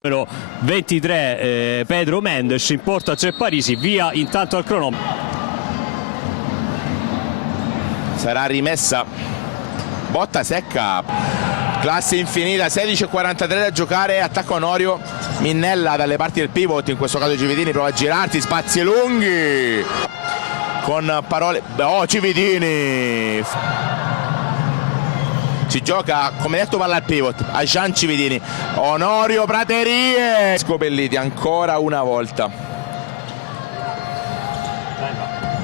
Numero 23 Pedro Mendes in porta c'è Parisi, via intanto al cronometro. Sarà rimessa, botta secca, classe infinita, 16:43 da giocare, attacco Onorio, Minnella dalle parti del pivot, in questo caso Cividini prova a girarsi, spazi lunghi, con parole, Cividini, si gioca come detto palla al pivot a Gian Cividini, Onorio Praterie, Scopelliti ancora una volta,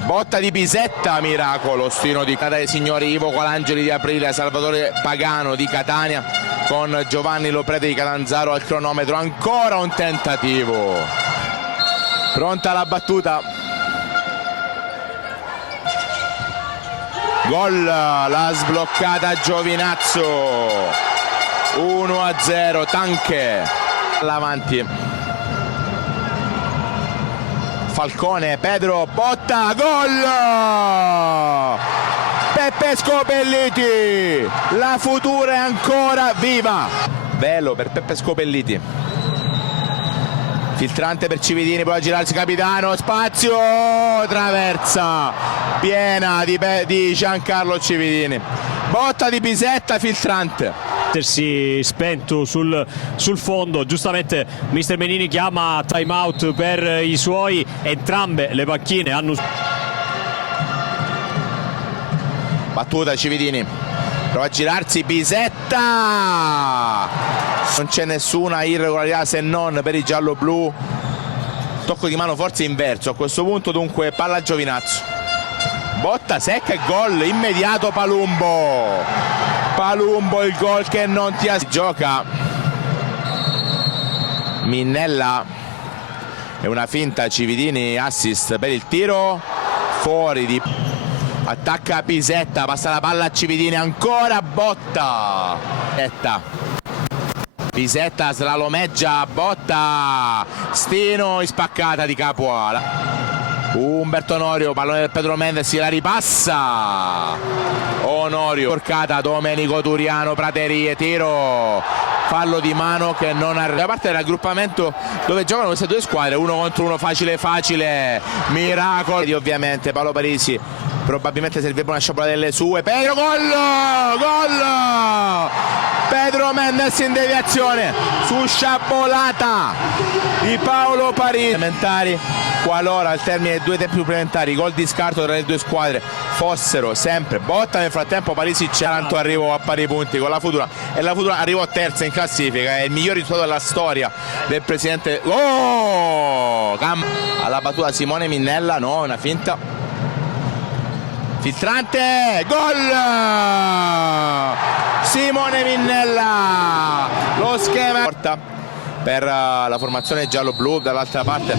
botta di Pisetta, miracolo, stino di signori Ivo Colangeli di Aprile, Salvatore Pagano di Catania con Giovanni Loprete di Catanzaro al cronometro, ancora un tentativo, pronta la battuta. Gol, la sbloccata Giovinazzo, 1-0, Tanche, all'avanti, Falcone, Pedro, botta, gol! Peppe Scopelliti, la futura è ancora viva, velo per Peppe Scopelliti, filtrante per Cividini, poi a girarsi capitano, spazio, traversa piena di Giancarlo Cividini, botta di Pisetta, filtrante. Si spento sul fondo, giustamente mister Menini chiama time out per i suoi, entrambe le panchine hanno battuta Cividini, prova a girarsi Pisetta, non c'è nessuna irregolarità se non per i giallo-blu, tocco di mano forse inverso a questo punto, dunque palla a Giovinazzo, botta secca e gol immediato Palumbo, il gol che non ti gioca Minnella, è una finta, Cividini assist per il tiro, fuori di attacca Pisetta, passa la palla a Cividini, ancora botta, Pisetta slalomeggia, botta, Stino in spaccata di Capuala, Umberto Onorio, pallone del Pedro Mendes, la ripassa, Onorio, porcata Domenico Turiano, Praterie, tiro, fallo di mano che non arriva, da parte del raggruppamento dove giocano queste due squadre, 1 contro 1, facile, miracolo, ovviamente Paolo Parisi probabilmente servirebbe una sciabola delle sue, Pedro, gol! Pedro Mendes in deviazione su sciabolata di Paolo Parisi, elementari, qualora al termine dei 2 tempi supplementari gol di scarto tra le due squadre fossero sempre botta, nel frattempo Parisi c'è tanto arrivo a pari punti con la Futura e la Futura arrivò terza in classifica, è il miglior risultato della storia del presidente. Alla battuta Simone Minnella, no, una finta, filtrante, gol! Simone Minnella, lo schema per la formazione giallo-blu, dall'altra parte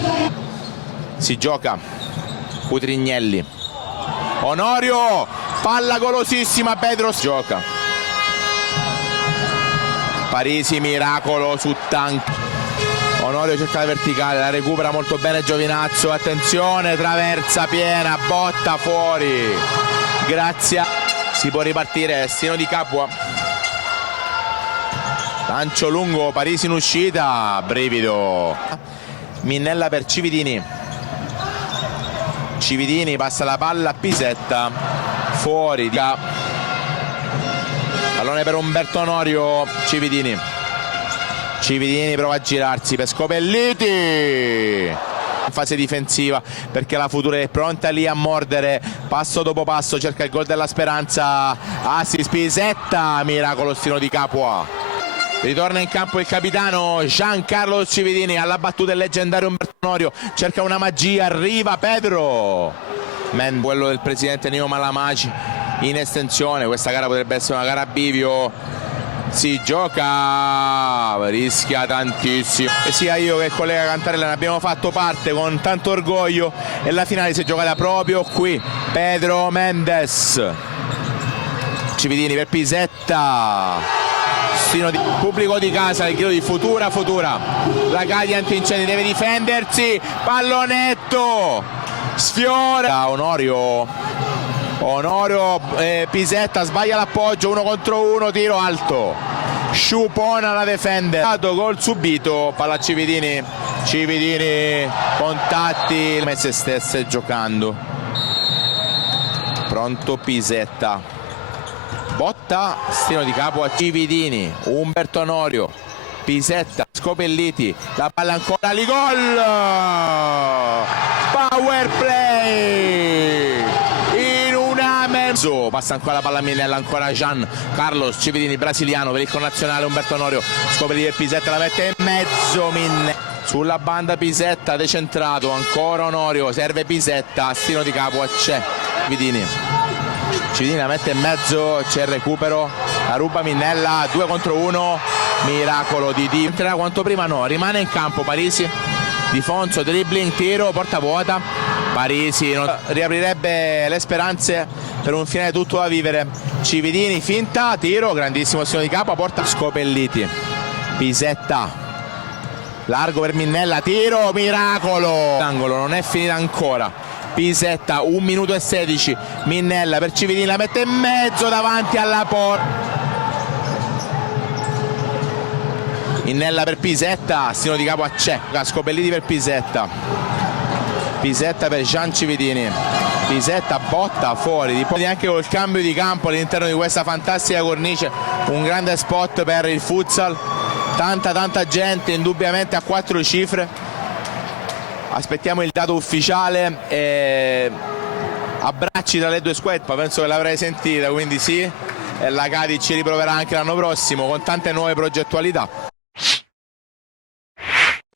si gioca Cutrignelli, Onorio, palla golosissima, Pedro gioca, Parisi, miracolo su Tank, Onorio cerca la verticale, la recupera molto bene Giovinazzo, attenzione, traversa piena, botta fuori, grazie, si può ripartire, Stino di Capua, lancio lungo, Parisi in uscita, brivido, Minnella per Cividini, passa la palla a Pisetta, fuori, pallone per Umberto Onorio, Cividini prova a girarsi per Scopelliti in fase difensiva perché la Futura è pronta lì a mordere, passo dopo passo cerca il gol della speranza, assist Pisetta, miracolo Stino di Capua, ritorna in campo il capitano Giancarlo Cividini, alla battuta il leggendario Umberto Onorio, cerca una magia, arriva Pedro, quello del presidente Nino Malamaci in estensione, questa gara potrebbe essere una gara a bivio, si gioca, rischia tantissimo, e sia io che il collega Cantarella ne abbiamo fatto parte con tanto orgoglio e la finale si è giocata proprio qui, Pedro Mendes, Cividini per Pisetta, pubblico di casa, il grido di Futura, la Cadia antincendi deve difendersi, pallonetto, sfiora Onorio, Pisetta sbaglia l'appoggio, 1 contro 1, tiro alto, Sciupona la defende, gol subito, palla Cividini, contatti, se stesse giocando, pronto Pisetta, botta, stino di capo a Cividini, Umberto Onorio, Pisetta, Scopelliti, la palla ancora lì, gol! Power play! In una mezzo, passa ancora la palla a Minella, ancora Gian Carlos Cividini, brasiliano per il connazionale Umberto Onorio, Scopelliti e Pisetta, la mette in mezzo Minella. Sulla banda Pisetta, decentrato, ancora Onorio, serve Pisetta, stino di capo a Cividini la mette in mezzo, c'è il recupero, la ruba Minella, 2 contro 1, miracolo di Di. Entrerà quanto prima, no, rimane in campo Parisi, Di Fonso, dribbling, tiro, porta vuota, Parisi riaprirebbe le speranze per un finale tutto da vivere. Cividini, finta, tiro, grandissimo stino di capo, porta Scopelliti, Pisetta, largo per Minella, tiro, miracolo, l'angolo non è finita ancora. Pisetta, 1 minuto e 16, Minella per Cividini, la mette in mezzo davanti alla porta. Minella per Pisetta, stino di capo a Scopelliti per Pisetta, Pisetta per Gian Cividini, Pisetta botta fuori, anche col cambio di campo all'interno di questa fantastica cornice, un grande spot per il futsal, tanta gente, indubbiamente a 4 cifre. Aspettiamo il dato ufficiale, abbracci tra le due squadre, penso che l'avrei sentita, quindi sì, e la Cadic ci riproverà anche l'anno prossimo con tante nuove progettualità.